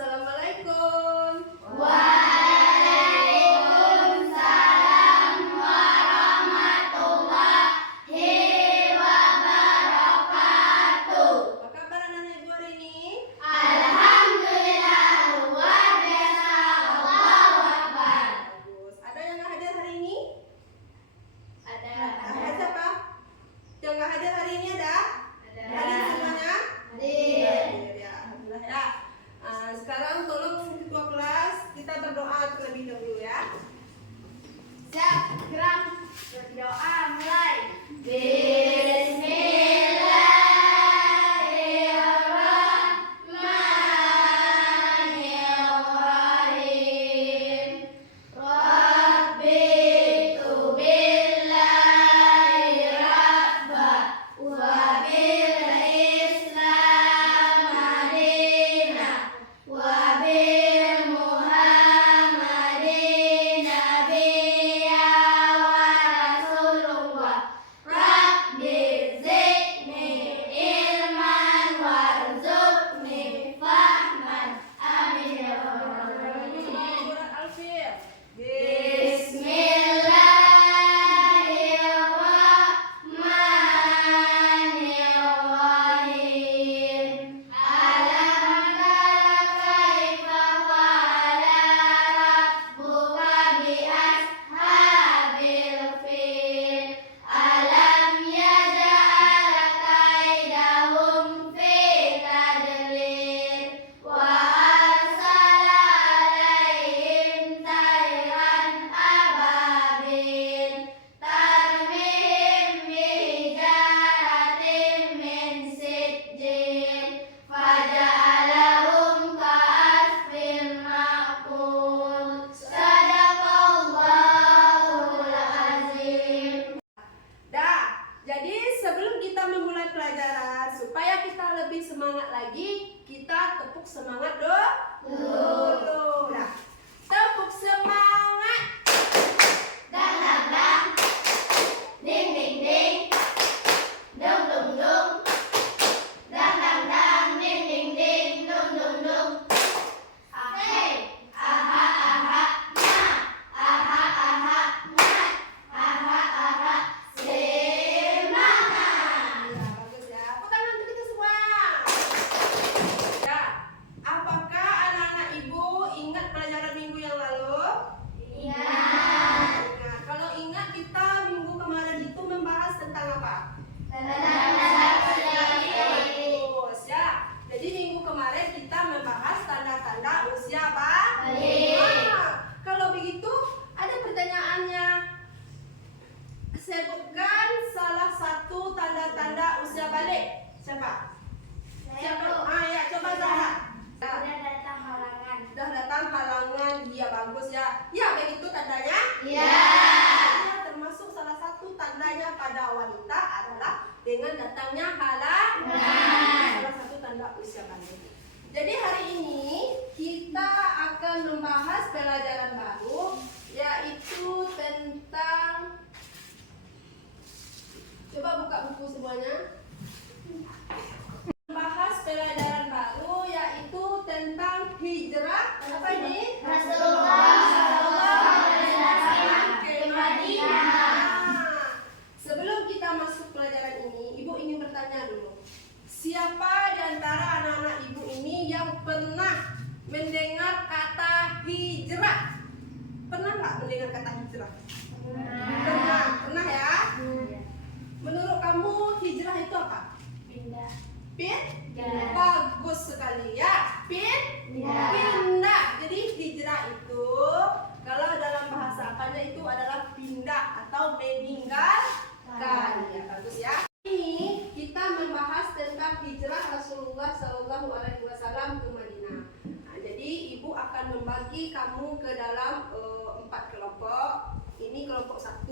Assalamualaikum. Waalaikumsalam warahmatullahi wabarakatuh. Apa kabar anak-anak ibu hari ini? Alhamdulillah luar biasa. Allahu Akbar. Bagus. Ada yang nggak hadir hari ini? Ada. Ada siapa? Yang nggak hadir hari ini ada? Ada. Hadir semuanya? Hadir. Hadir ya. Alhamdulillah ya. Sekarang tolong ketua kelas kita berdoa terlebih dahulu ya. Siap, gerak. Berdoa mulai. Bismillahirrahmanirrahim. Rabbitu billahi rabba wa bil islam madina wa bil muhammadin nabiyya wa rasulullah. Rabbi zidni ilman warzuqni fahman. Amin ya rabbal alamin. Surat Al-Fil. Bismillahirrahmanirrahim. Alam tara kaifa fa'ala rabbuka bi ashabil fil. Alam yaj'al kaidahum fi tadlil wa arsala alaihim tayran ababil tarmihim bihijaratin min sijil faja'alahum ka'asfin ma'kul. Sadaqallahul azim. Dah. Jadi sebelum kita memulai pelajaran, supaya kita lebih semangat lagi, kita tepuk semangat dulu. Dah. Tepuk semangat. Dang dang dang, ding ding ding, dung dung dung, dang dang dang, ding ding ding, dung dung dung. Hey, aha aha nah, aha aha nah, aha aha semangat. Ya, bagus ya. Tepuk tangan untuk kita semua. Ya. Apakah anak-anak ibu ingat pelajaran minggu yang lalu? Iya. Nah, kalau ingat kita minggu kemarin itu membahas tentang apa? Tanda-tanda usia Bagus ya. Jadi minggu kemarin kita membahas tanda-tanda usia apa? bayi. Kalau begitu ada pertanyaannya. Sebutkan salah satu tanda-tanda usia balik. Siapa? Siapa? Ya, coba Zahra. Ya, Udah datang halangan. sudah datang halangan. Iya, bagus ya. Ya, begitu tandanya? Iya. Ya, termasuk salah satu tandanya pada wanita adalah dengan datangnya halangan. Salah satu tanda usia balik. Jadi hari ini kita akan membahas pelajaran baru, yaitu tentang, coba buka buku semuanya. Membahas pelajaran baru yaitu tentang hijrah. Apa ini? Rasulullah ke Madinah. Sebelum kita masuk pelajaran ini, ibu ingin bertanya dulu. Siapa di antara anak-anak ibu ini yang pernah mendengar kata hijrah? Pernah nggak mendengar kata hijrah? Pernah ya? Menurut kamu hijrah itu apa? Pindah. Pindah. Bagus sekali ya. Pindah. Pindah. Jadi hijrah itu kalau dalam bahasa apanya itu adalah pindah atau meninggalkan. Ya, bagus ya. Ini kita membahas tentang hijrah Rasulullah Shallallahu Alaihi Wasallam ke Madinah. Nah, jadi ibu akan membagi kamu ke dalam 4 kelompok. Ini kelompok 1,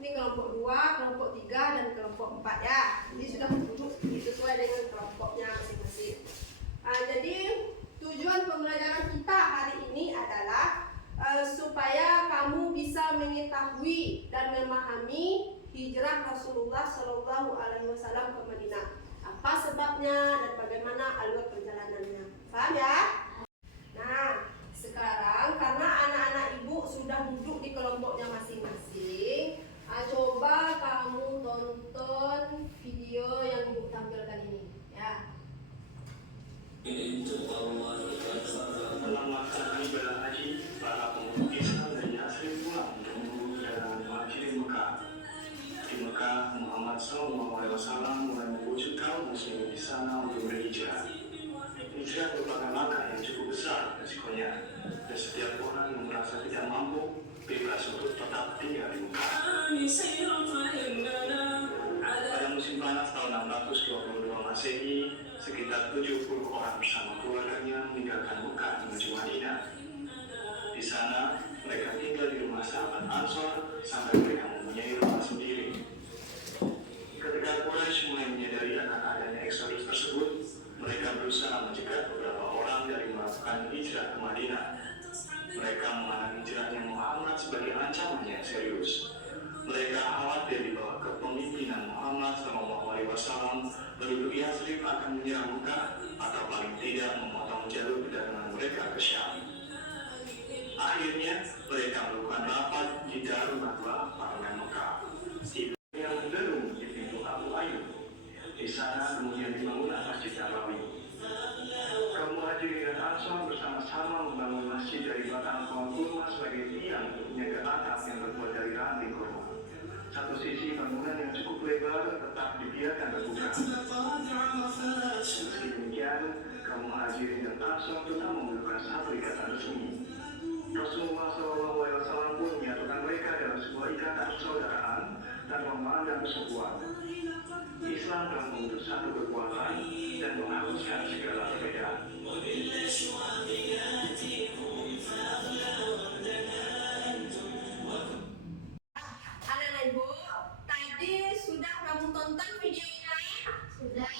ini kelompok 2, kelompok 3, dan kelompok 4 ya. Jadi sudah duduk sesuai dengan kelompoknya masing-masing. Nah, jadi tujuan pembelajaran kita hari ini adalah supaya kamu bisa mengetahui dan memahami hijrah Rasulullah Shallallahu Alaihi Wasallam ke Madinah. Apa sebabnya dan bagaimana alur perjalanannya? Paham ya? Dalam melaksanakan ibadah haji, para pemudik Islam dari Yathrib pulang untuk menuju perjalanan haji di Mekah. Di Mekah, Muhammad SAW mulai membujuk kaum muslimin di sana untuk berhijrah. Hijrah merupakan langkah yang cukup besar resikonya, dan setiap orang yang merasa tidak mampu bebas untuk tetap tinggal di Mekah. Pada musim panas tahun 622 Masehi, sekitar 70 orang bersama keluarganya meninggalkan Mekah menuju Madinah. Di sana, mereka tinggal di rumah sahabat Ansor sampai mereka mempunyai rumah sendiri. Ketika Quraisy mulai menyadari akan adanya eksodus tersebut, mereka berusaha mencegah beberapa orang dari melakukan hijrah ke Madinah. Mereka memandang hijrahnya Muhammad sebagai ancaman yang serius. Mereka khawatir di bawah kepemimpinan Muhammad SAW, penduduk Yathrib akan menyerang Mekah atau paling tidak memotong jalur perdagangan mereka ke Syam. Akhirnya, mereka melakukan rapat di Darun Nadwa, Parlemen Mekah. Yang menderung di pintu Abu Ayyub. Di sana kemudian dibangunlah Masjid Nabawi. Kaum Muhajirin dan Ansor bersama-sama membangun masjid dari batang pohon kurma sebagai tiang untuk menjaga atap yang terbuat dari ranting kurma. Satu sisi bangunan yang cukup lebar tetap dibiarkan terbuka. Meski demikian, kaum Muhajirin dan Ansor tetap membutuhkan satu ikatan resmi. Rasulullah SAW pun menyatukan mereka dalam sebuah ikatan persaudaraan dan memandang persekutuan. Islam telah membentuk satu kekuatan dan menghapuskan segala perbedaan. Anak-anak ibu, tadi sudah kamu tonton videonya? Sudah.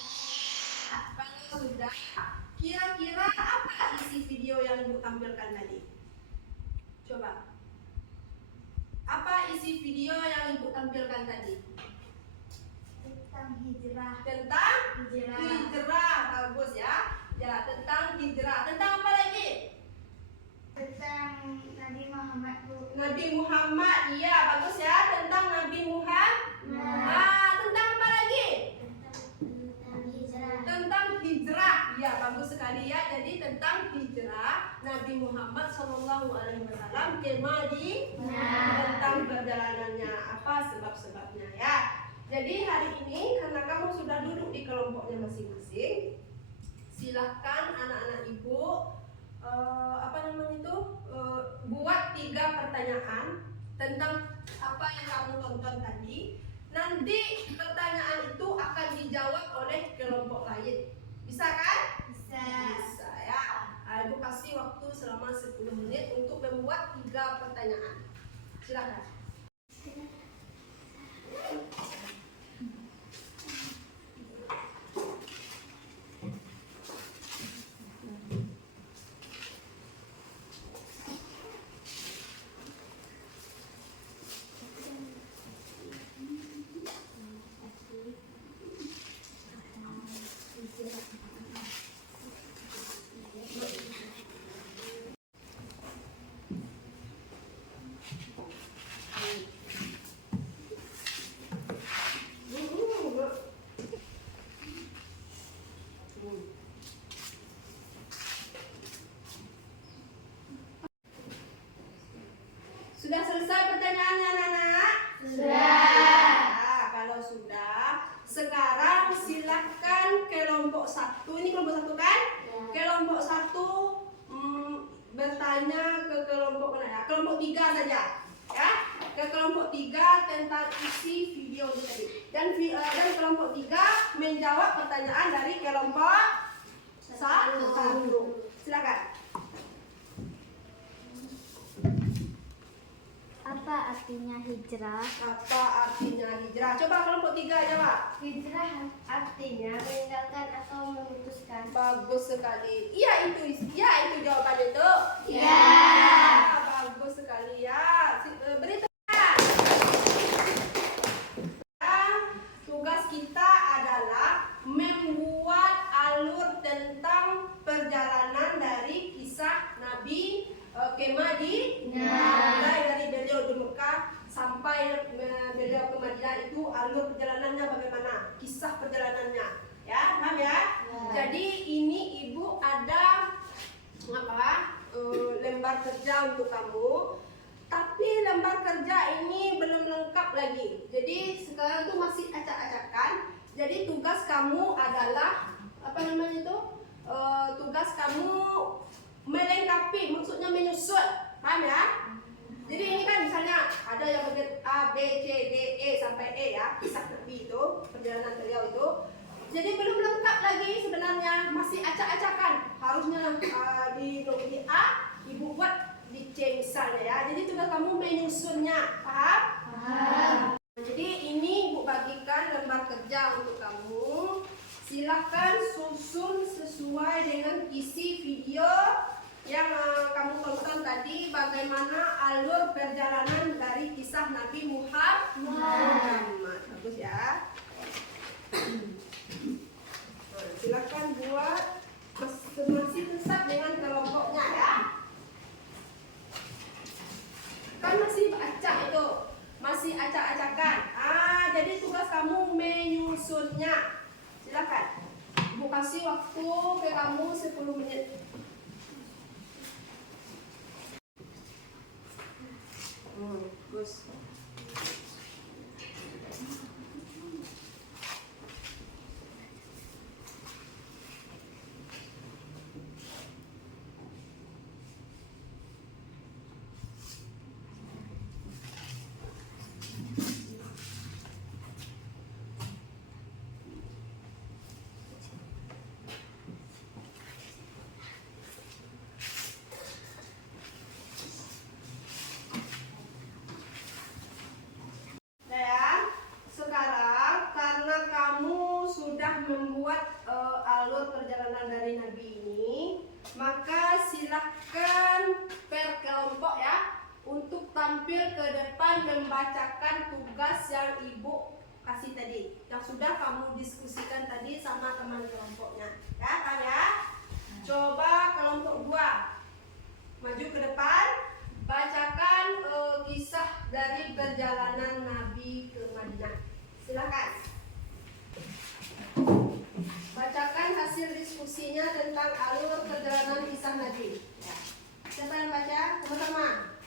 Kalau sudah, kira-kira apa isi video yang ibu tampilkan tadi? Coba. Apa isi video yang ibu tampilkan tadi? Tentang hijrah. Tentang Hijrah. hijrah, bagus ya. Ya, tentang hijrah. Tentang apa lagi? Tentang Nabi Muhammad, Bu. Nabi Muhammad, iya bagus ya. Tentang Nabi Muhammad. Tentang apa lagi? Tentang hijrah. Tentang hijrah, iya bagus sekali ya. Jadi tentang hijrah Nabi Muhammad SAW ke Madinah, tentang perjalanannya, apa sebab-sebabnya ya. Jadi hari ini karena kamu sudah duduk di kelompoknya masing-masing, silahkan anak-anak ibu buat 3 pertanyaan tentang apa yang kamu tonton tadi. Nanti pertanyaan itu akan dijawab oleh kelompok lain. Bisa kan? Bisa. Bisa ya. Ibu kasih waktu selama 10 menit untuk membuat 3 pertanyaan. Silakan. Sudah selesai pertanyaannya, anak-anak? Sudah. Nah, kalau sudah, sekarang silakan kelompok 1. Ini kelompok 1 kan? Ya. Kelompok 1 bertanya ke kelompok mana ya? Kelompok 3 saja, ya. Ke kelompok 3 tentang isi video ini tadi. Dan kelompok 3 menjawab pertanyaan dari kelompok 1. Silakan. Apa artinya hijrah? Apa artinya hijrah? Coba kelompok 3 jawab. Hijrah artinya meninggalkan atau memutuskan. Bagus sekali. Iya itu jawabannya itu. Iya. Bagus sekali ya. Beri tangan. Tugas kita adalah membuat alur tentang perjalanan dari kisah Nabi ke Madinah. Mulai dari beliau di Mekah sampai beliau ke Madinah, itu alur perjalanannya bagaimana, kisah perjalanannya, ya paham ya? Jadi ini ibu kerja untuk kamu. Tapi lembar kerja ini belum lengkap lagi. Jadi sekarang tuh masih acak-acakan. Jadi tugas kamu adalah apa namanya itu? Tugas kamu melengkapi, maksudnya menyusun. Paham ya? Jadi ini kan misalnya ada yang bagian A, B, C, D, E sampai E ya, kisah Nabi itu, perjalanan beliau itu. Jadi belum lengkap lagi sebenarnya, masih acak-acakan. Harusnya di A, ibu buat di C misalnya ya. Jadi tugas kamu menyusunnya, paham? Paham. Jadi ini ibu bagikan lembar kerja untuk kamu. Silahkan susun sesuai dengan isi video yang kamu tonton tadi, bagaimana alur perjalanan dari kisah Nabi Muhammad. Bagus ya. Silakan buat masih tetap dengan kelompoknya ya. Kan masih acak itu, masih acak-acakan. Jadi tugas kamu menyusunnya. Silakan. Ibu kasih waktu ke kamu 10 menit. Bagus. Membuat alur perjalanan dari Nabi ini, maka silahkan per kelompok ya untuk tampil ke depan membacakan tugas yang ibu kasih tadi, yang sudah kamu diskusikan tadi sama teman kelompoknya ya kan ya. Coba kelompok 2 maju ke depan, bacakan kisah dari perjalanan Nabi ke Madinah. Silakan. Bacakan hasil diskusinya tentang alur perjalanan kisah Nabi. Ya. Siapa yang baca? Sama-sama.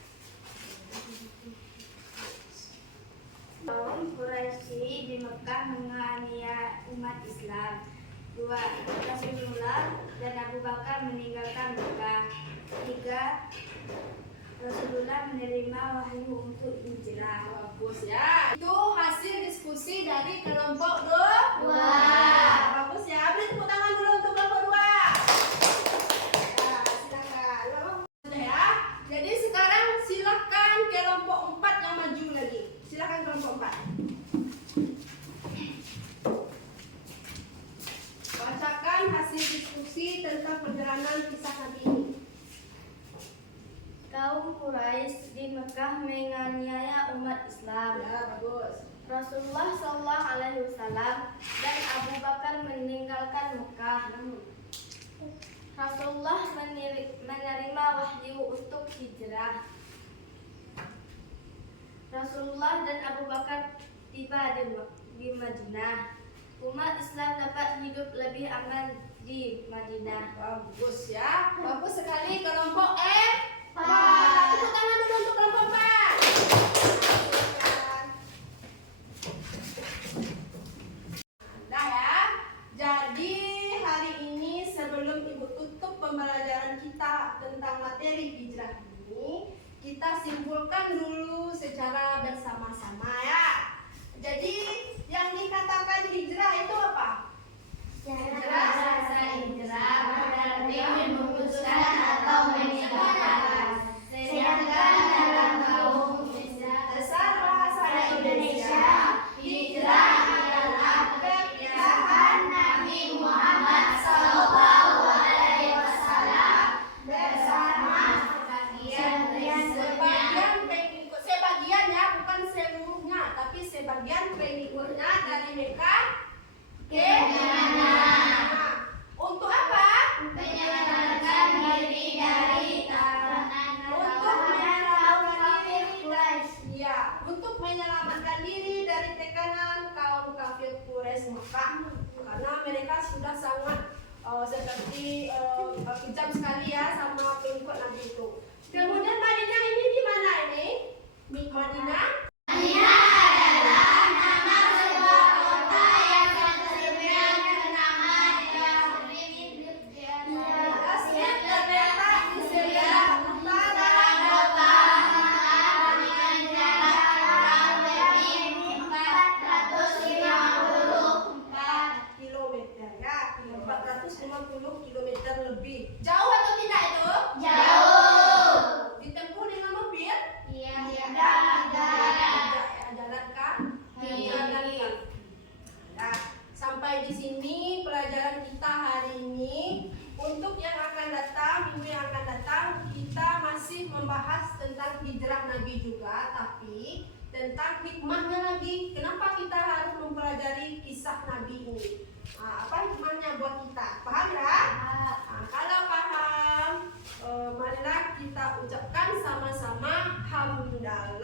Quraisy di Mekah menganiaya umat Islam. 2. Rasulullah dan Abu Bakar meninggalkan Mekah. 3. Rasulullah menerima wahyu untuk hijrah. Bagus ya. Itu hasil diskusi dari kelompok 2. Bagus ya. Beri tepuk tangan dulu untuk kelompok 2. Ya, silakan. Sudah ya. Jadi sekarang silakan kelompok 4 yang maju lagi. Silakan kelompok 4. Bacakan hasil diskusi tentang perjalanan kisah Nabi ini. Kaum Quraisy di Mekah menganiaya umat Islam. Ya, bagus. Rasulullah SAW dan Abu Bakar meninggalkan Mekah. Rasulullah menerima wahyu untuk hijrah. Rasulullah dan Abu Bakar tiba di Madinah. Umat Islam dapat hidup lebih aman di Madinah. Bagus ya. Bagus sekali kelompok Tepuk tangan dulu untuk kelompok 4. Nah ya. Jadi hari ini sebelum ibu tutup pembelajaran kita tentang materi hijrah ini, kita simpulkan dulu secara bersama-sama ya. Jadi yang dikatakan hijrah itu apa? Hijrah berarti memutuskan atau meninggalkan. Sedangkan dalam kaum Dasar bahasa Indonesia, hijrah adalah perpisahan Nabi Muhammad SAW bersama sebagian ya, bukan seluruhnya, tapi sebagian pengikutnya dari Mekah ke Madinah. Untuk apa? menyelamatkan diri dari Untuk menyelamatkan diri dari tekanan kaum kafir Quraisy Mekah, karena mereka sudah sangat seperti kejam sekali ya sama pengikut Nabi itu. Kemudian Madinah? Setiap terletak di sebelah utara kilometer ya, 450 kilometer lebih. Jauh atau tidak itu? Ditempuh dengan mobil? Tidak ya, jalan kaki. Nah, sampai di sini pelajaran kita hari ini. Untuk yang akan datang, minggu yang akan datang, kita masih membahas tentang hijrah Nabi juga, tapi tentang hikmahnya lagi. Kenapa kita harus mempelajari kisah Nabi ini? Apa hikmahnya buat kita? Paham ya? Kalau paham, marilah kita ucapkan sama-sama hamdalah.